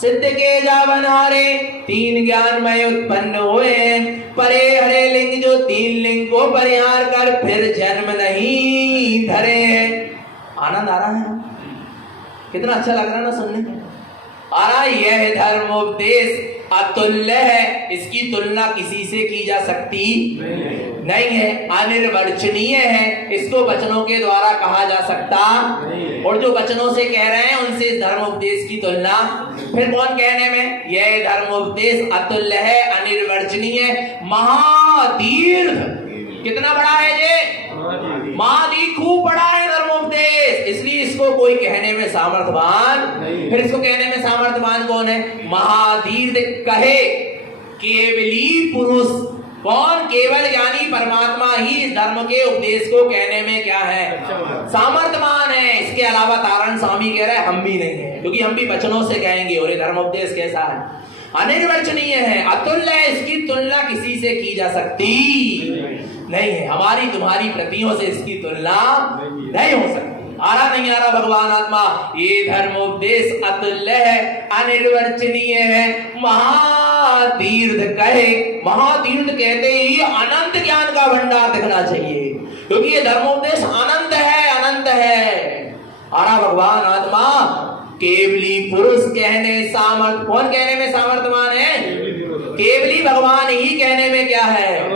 सिद्ध के जावनहारे। तीन ज्ञान में उत्पन्न हुए। परे हरे लिंग जो तीन लिंग को परिहार कर फिर जन्म नहीं धरे हैं। आनंद आ रहा है? कितना अच्छा लग रहा है ना सुनने में? आ रहा? यह धर्म उपदेश अतुल्य है, इसकी तुलना किसी से की जा सकती नहीं है। अनिर्वचनीय है, इसको वचनों के द्वारा कहा जा सकता। और जो वचनों से कह रहे हैं उनसे इस धर्म उपदेश की तुलना फिर कौन कहने में? यह धर्म उपदेश अतुल्य है, अनिर्वचनीय, महातीर्थ। कितना बड़ा है ये? महादीप खूब बड़ा है धर्मोपदेश, इसलिए इसको कोई कहने में सामर्थवान। फिर इसको कहने में सामर्थवान कौन है? महाधीर्थ कहे केवली पुरुष। कौन? केवल ज्ञानी परमात्मा ही इस धर्म के उपदेश को कहने में क्या है? सामर्थवान है। इसके अलावा तारण स्वामी कह रहे हैं हम भी नहीं है, क्योंकि हम भी वचनों से कहेंगे। और ये धर्म उपदेश कैसा है? अनिर्वचनीय है, अतुल्य है, इसकी तुलना किसी से की जा सकती नहीं है। हमारी तुम्हारी प्रतियों से इसकी तुलना नहीं हो सकती। आ रहा नहीं आ रहा भगवान आत्मा? ये धर्म उपदेश अतुल्य है, अनिर्वचनीय है, महातीर्थ कहे। महातीर्थ कहते ही अनंत ज्ञान का भंडार दिखना चाहिए, क्योंकि ये धर्मोपदेश अनंत है, अनंत है। आ रहा भगवान आत्मा? केवली पुरुष कहने सामर्थ। कौन कहने में सामर्थवान है? केवली भगवान ही कहने में क्या है?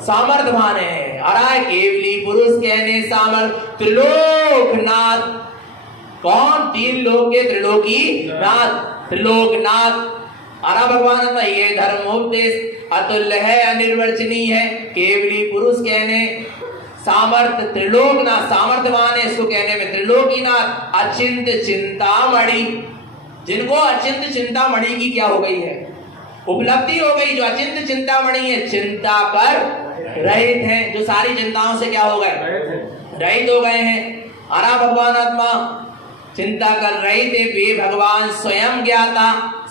सामर्थवान है। आ रहा है? केवली पुरुष कहने सामर्थ। त्रिलोकनाथ। कौन? तीन लोक के त्रिलोकी नाथ, त्रिलोकनाथ। आ रहा भगवान का? ये धर्मोपदेश अतुल्य है, अनिर्वचनीय है, केवली पुरुष कहने सामर्थ। त्रिलोकनाथ, सामर्थवान है, इसको कहने में त्रिलोकीनाथ। अचिंत चिंतामणि, जिनको अचिंत चिंतामणि की क्या हो गई है? उपलब्धि हो गई। जो अचिंत चिंतामणि है, चिंता कर रहित हैं, जो सारी चिंताओं से क्या हो गए? रहित हो गए हैं। आरा भगवान आत्मा चिंता कर रहित है। वे भगवान स्वयं ज्ञाता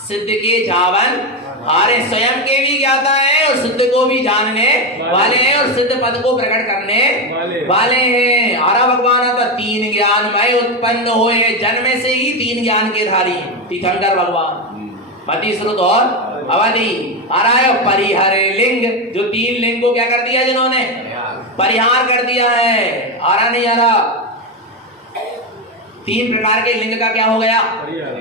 सिद्ध के जावन हारे। स्वयं के भी ज्ञाता है और सिद्ध को भी जानने वाले हैं और सिद्ध पद को प्रकट करने वाले हैं। आरा भगवान आत्मा तीन ज्ञान में उत्पन्न हुए। जन्म से ही तीन ज्ञान के धारी हैं तीर्थंकर भगवान, मति श्रुत और अवधि। आ रहा है परिहरे लिंग, जो तीन लिंग को क्या कर दिया जिन्होंने? परिहार कर दिया है। आ रहा नहीं आ रहा? तीन प्रकार के लिंग का क्या हो गया?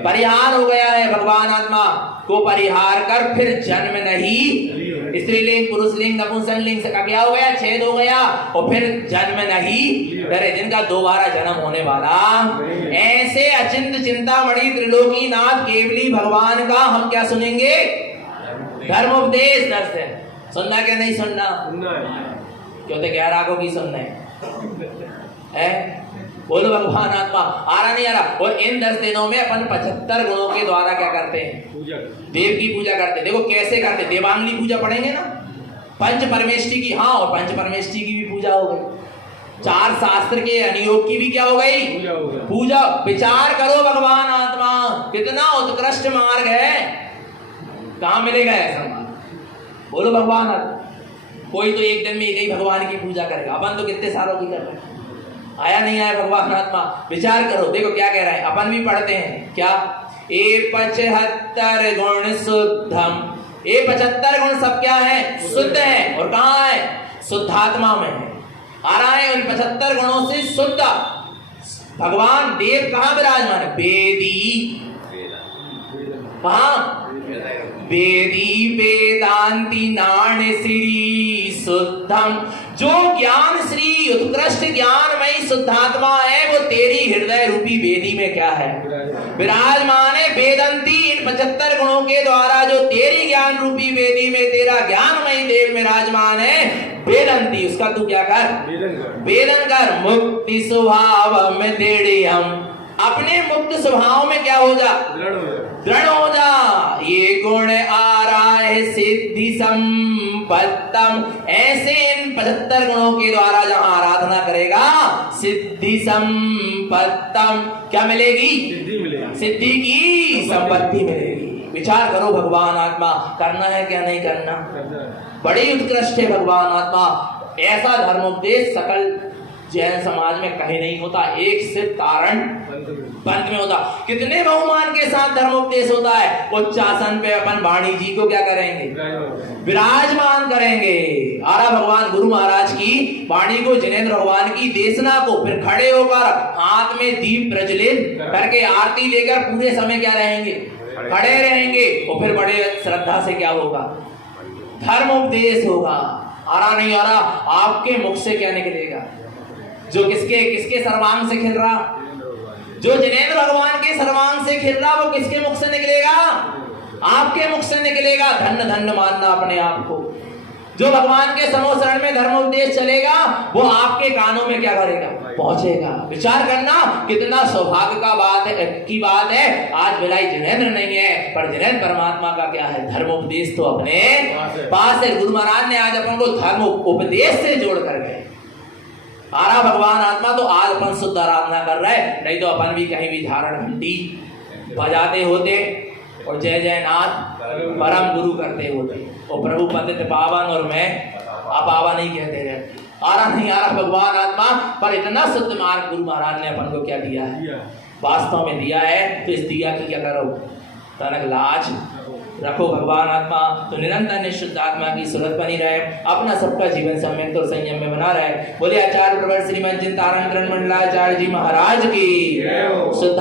परिहार हो गया है। भगवान आत्मा को परिहार कर फिर जन्म नहीं। स्त्रीलिंग, पुरुषलिंग, नपुंसकलिंग का क्या हो गया? छेद हो गया। और फिर जन्म नहीं डरे, जिनका दोबारा जन्म होने वाला। ऐसे अचिंत चिंतामणि त्रिलोकी नाथ केवली भगवान का हम क्या सुनेंगे? धर्मोपदेश दर्शन। सुनना क्या नहीं सुनना? क्यों तो कह रागों की सुनना है? बोलो भगवान आत्मा। आ रहा नहीं आ रहा? और इन 10 दिनों में अपन 75 गुणों के द्वारा क्या करते हैं? देव की पूजा करते हैं। देखो कैसे करते? देवांगली पूजा पढ़ेंगे ना, पंच परमेष्टि की। हाँ, और पंच परमेष्टि की भी पूजा हो गई। 4 शास्त्र के अनुयोग की भी क्या हो गई? पूजा। विचार करो भगवान आत्मा, कितना उत्कृष्ट मार्ग है। कहाँ मिलेगा ऐसा मार्ग? बोलो भगवान आत्मा। कोई तो एक दिन में एक ही भगवान की पूजा करेगा, अपन तो कितने सालों की कर रहे हैं। आया नहीं आया भगवान आत्मा? विचार करो। देखो क्या कह रहा है, अपन भी पढ़ते हैं क्या? ए 75 गुण शुद्धम। ये 75 गुण सब क्या है? शुद्ध है। और कहाँ है? शुद्धात्मा में है। आ रहा है उन 75 गुणों से शुद्ध भगवान देव कहाँ विराजमान है? वेदी। कहाँ? वेदी वेदांति नाण श्री शुद्धम। जो ज्ञान श्री उत्कृष्ट ज्ञानमयी शुद्धात्मा है, वो तेरी हृदय रूपी वेदी में क्या है? विराजमान है। वेदंती, इन 75 गुणों के द्वारा जो तेरी ज्ञान रूपी वेदी में तेरा ज्ञानमयी देव विराजमान है, वेदंती, उसका तू क्या कर? वेदन कर। मुक्ति स्वभाव में दृढ़ हम। अपने मुक्त स्वभाव में क्या हो जा? दृढ़ हो जा। ये गुण आ रहा है सिद्धि संपत्तम। ऐसे इन 75 गुणों के द्वारा जहां आराधना करेगा, सिद्धि संपत्तम क्या मिलेगी? सिद्धि की संपत्ति मिलेगी। विचार करो भगवान आत्मा, करना है क्या नहीं करना? बड़ी उत्कृष्ट है भगवान आत्मा। ऐसा धर्मोपदेश सकल जैन समाज में कहीं नहीं होता। एक सिर्फ तारण पंथ में होता। कितने बहुमान के साथ धर्मोपदेश होता है। उच्चासन पे अपन वाणी जी को क्या करेंगे? विराजमान करेंगे। आरा भगवान गुरु महाराज की वाणी को, जिनेंद्र भगवान की देशना को, फिर खड़े होकर हाथ में दीप प्रज्वलित करके आरती लेकर पूरे समय क्या रहेंगे? खड़े रहेंगे। और फिर बड़े श्रद्धा से क्या होगा? धर्मोपदेश होगा। आ रहा नहीं आ रहा? आपके मुख से क्या निकलेगा? जो किसके सर्वांग से खिल रहा? जो जिनेंद्र भगवान के सर्वांग से खिल रहा, वो किसके मुख से निकलेगा? आपके मुख से निकलेगा। धन्य धन्य मानना अपने आप को। जो भगवान के समोसरण में धर्मोपदेश चलेगा, वो आपके कानों में क्या करेगा? पहुंचेगा। विचार करना कितना सौभाग्य का बात है। आज बिलाई जिनेंद्र नहीं है, पर जिनेंद्र परमात्मा का क्या है? धर्मोपदेश तो अपने पास है। गुरु महाराज ने आज अपन को धर्म उपदेश से जोड़ कर गए। आरा भगवान आत्मा तो आज अपन शुद्ध आराधना कर रहे, नहीं तो अपन भी कहीं भी धारण घंटी बजाते होते और जय जय नाथ परम गुरु करते होते। और प्रभु पतित पावन और मैं अपावन नहीं कहते रहते। आ रहा नहीं आ रहा भगवान आत्मा, पर इतना शुद्ध मार्ग गुरु महाराज ने अपन को क्या दिया है? वास्तव में दिया है। तो इस दिया की क्या करो? तनक लाज रखो भगवान आत्मा। तो निरंतर निशुद्ध आत्मा की सूरत बनी रहे, अपना सबका जीवन सम्यक और संयम में बना रहे। बोले आचार्य प्रवर श्रीमद जिन तारण मंडलाचार्य जी महाराज की शुद्ध